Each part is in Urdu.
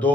2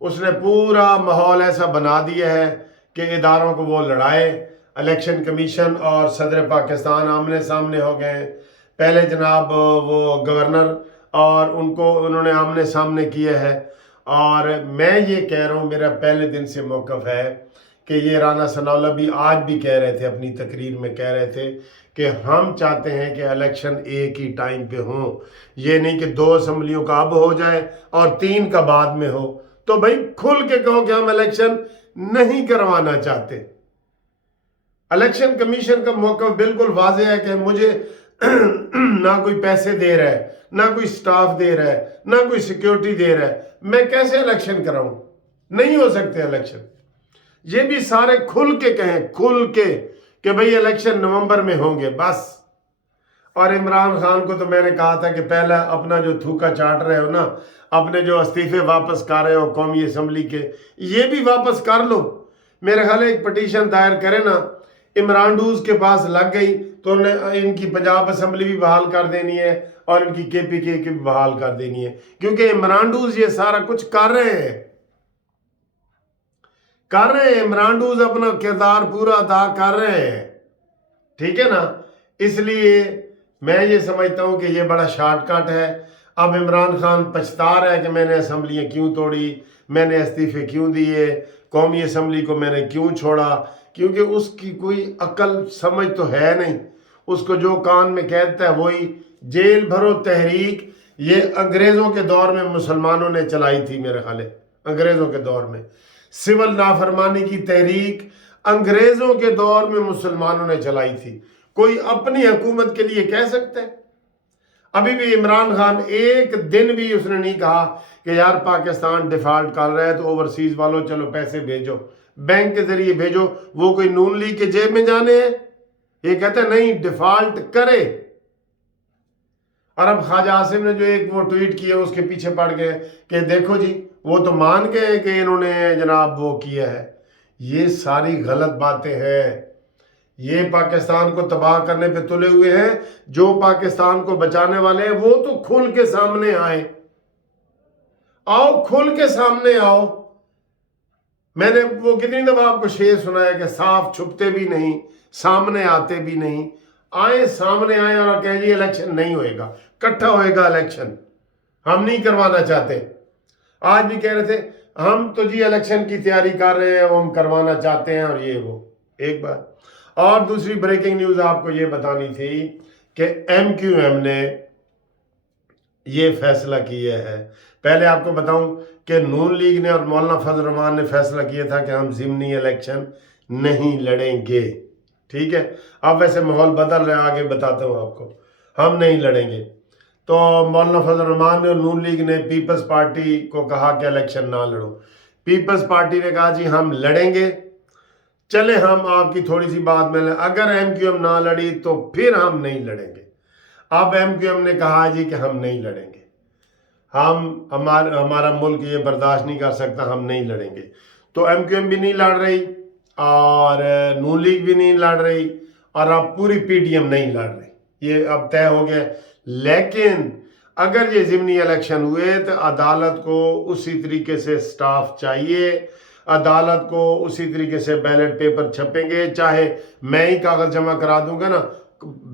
اس نے پورا ماحول ایسا بنا دیا ہے کہ اداروں کو وہ لڑائے. الیکشن کمیشن اور صدر پاکستان آمنے سامنے ہو گئے ہیں. پہلے جناب وہ گورنر اور انہوں نے آمنے سامنے کیا ہے. اور میں یہ کہہ رہا ہوں، میرا پہلے دن سے موقف ہے کہ یہ رانا ثناءاللہ بھی آج بھی کہہ رہے تھے، اپنی تقریر میں کہہ رہے تھے کہ ہم چاہتے ہیں کہ الیکشن ایک ہی ٹائم پہ ہوں. یہ نہیں کہ 2 اسمبلیوں کا اب ہو جائے اور 3 کا بعد میں ہو. تو بھائی کھل کے کہو کہ ہم الیکشن نہیں کروانا چاہتے. الیکشن کمیشن کا موقف بالکل واضح ہے کہ مجھے نہ کوئی پیسے دے رہا ہے، نہ کوئی سٹاف دے رہا ہے، نہ کوئی سیکیورٹی دے رہا ہے، میں کیسے الیکشن کراؤں؟ نہیں ہو سکتے الیکشن. یہ بھی سارے کھل کے کہیں، کھل کے کہ بھئی الیکشن نومبر میں ہوں گے بس. اور عمران خان کو تو میں نے کہا تھا کہ پہلا اپنا جو تھوکا چاٹ رہے ہو نا، اپنے جو استعفے واپس کر رہے ہو قومی اسمبلی کے، یہ بھی واپس کر لو. میرے خیال ہے ایک پٹیشن دائر کرے نا، عمران ڈوز کے پاس لگ گئی تو ان کی پنجاب اسمبلی بھی بحال کر دینی ہے اور ان کی کے پی کے بھی بحال کر دینی ہے. کیونکہ عمران ڈوز یہ سارا کچھ کر رہے ہیں. عمران ڈوز اپنا کردار پورا ادا کر رہے ہیں. ٹھیک ہے نا؟ اس لیے میں یہ سمجھتا ہوں کہ یہ بڑا شارٹ کٹ ہے. اب عمران خان پچھتا رہا ہے کہ میں نے اسمبلیاں کیوں توڑی، میں نے استعفے کیوں دیے، قومی اسمبلی کو میں نے کیوں چھوڑا. کیونکہ اس کی کوئی عقل سمجھ تو ہے نہیں. اس کو جو کان میں کہتا ہے وہی. جیل بھرو تحریک یہ انگریزوں کے دور میں مسلمانوں نے چلائی تھی. میرے خیال ہے انگریزوں کے دور میں سول نافرمانی کی تحریک انگریزوں کے دور میں مسلمانوں نے چلائی تھی. کوئی اپنی حکومت کے لیے کہہ سکتا ہے؟ ابھی بھی عمران خان ایک دن بھی اس نے نہیں کہا کہ یار پاکستان ڈیفالٹ کر رہا ہے تو اوورسیز والوں چلو پیسے بھیجو، بینک کے ذریعے بھیجو. وہ کوئی نون لیگ کے جیب میں جانے ہیں؟ یہ کہتا ہے نہیں ڈیفالٹ کرے. اور اب خواجہ عاصم نے جو ایک وہ ٹویٹ کیا اس کے پیچھے پڑ گئے کہ دیکھو جی وہ تو مان گئے کہ انہوں نے جناب وہ کیا ہے. یہ ساری غلط باتیں ہیں. یہ پاکستان کو تباہ کرنے پہ تلے ہوئے ہیں. جو پاکستان کو بچانے والے ہیں وہ تو کھل کے سامنے آئے. آؤ کھل کے سامنے آؤ. میں نے وہ کتنی دفعہ آپ کو شعر سنایا کہ صاف چھپتے بھی نہیں، سامنے آتے بھی نہیں. آئے سامنے آئے اور کہیں جی الیکشن نہیں ہوئے گا، کٹھا ہوئے گا الیکشن، ہم نہیں کروانا چاہتے. آج بھی کہہ رہے تھے ہم تو جی الیکشن کی تیاری کر رہے ہیں، وہ ہم کروانا چاہتے ہیں اور یہ وہ. ایک بات اور دوسری بریکنگ نیوز آپ کو یہ بتانی تھی کہ ایم کیو ایم نے یہ فیصلہ کیا ہے. پہلے آپ کو بتاؤں کہ نون لیگ نے اور مولانا فضل الرحمان نے فیصلہ کیا تھا کہ ہم ضمنی الیکشن نہیں لڑیں گے. ٹھیک ہے، اب ویسے ماحول بدل رہا ہے، آگے بتاتا ہوں آپ کو. ہم نہیں لڑیں گے. تو مولانا فضل الرحمان نے اور نون لیگ نے پیپلز پارٹی کو کہا کہ الیکشن نہ لڑو. پیپلز پارٹی نے کہا جی ہم لڑیں گے. چلے ہم آپ کی تھوڑی سی بات میں لیں، اگر ایم کیو ایم نہ لڑی تو پھر ہم نہیں لڑیں گے. اب ایم کیو ایم نے کہا جی کہ ہم نہیں لڑیں گے، ہمارا ملک یہ برداشت نہیں کر سکتا، ہم نہیں لڑیں گے. تو ایم کیو ایم بھی نہیں لڑ رہی اور نون لیگ بھی نہیں لڑ رہی اور اب پوری پی ڈی ایم نہیں لڑ رہی. یہ اب طے ہو گیا. لیکن اگر یہ ضمنی الیکشن ہوئے تو عدالت کو اسی طریقے سے سٹاف چاہیے، عدالت کو اسی طریقے سے بیلٹ پیپر چھپیں گے. چاہے میں ہی کاغذ جمع کرا دوں گا نا،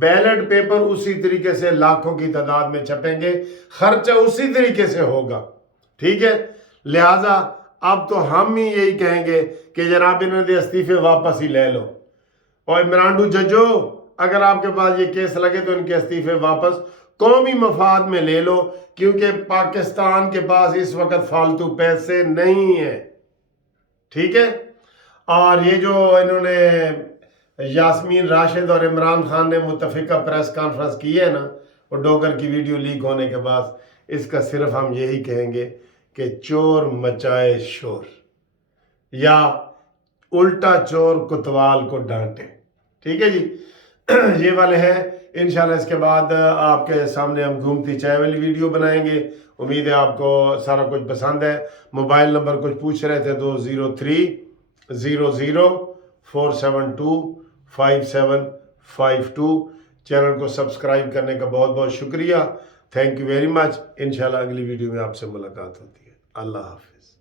بیلٹ پیپر اسی طریقے سے لاکھوں کی تعداد میں چھپیں گے، خرچہ اسی طریقے سے ہوگا. ٹھیک ہے، لہٰذا اب تو ہم ہی یہی کہیں گے کہ جناب انہوں نے استعفے واپس ہی لے لو. اور عمران ڈو ججو اگر آپ کے پاس یہ کیس لگے تو ان کے استعفے واپس قومی مفاد میں لے لو، کیونکہ پاکستان کے پاس اس وقت فالتو پیسے نہیں ہیں. ٹھیک ہے. اور یہ جو انہوں نے یاسمین راشد اور عمران خان نے متفقہ پریس کانفرنس کی ہے نا، وہ ڈوگر کی ویڈیو لیک ہونے کے بعد، اس کا صرف ہم یہی کہیں گے کہ چور مچائے شور، یا الٹا چور کوتوال کو ڈانٹے. ٹھیک ہے جی، یہ والے ہیں. انشاءاللہ اس کے بعد آپ کے سامنے ہم گھومتی چائے والی ویڈیو بنائیں گے. امید ہے آپ کو سارا کچھ پسند ہے. موبائل نمبر کچھ پوچھ رہے تھے 203004725752. چینل کو سبسکرائب کرنے کا بہت بہت شکریہ. Thank you very much. انشاءاللہ اگلی ویڈیو میں آپ سے ملاقات ہوتی ہے. اللہ حافظ.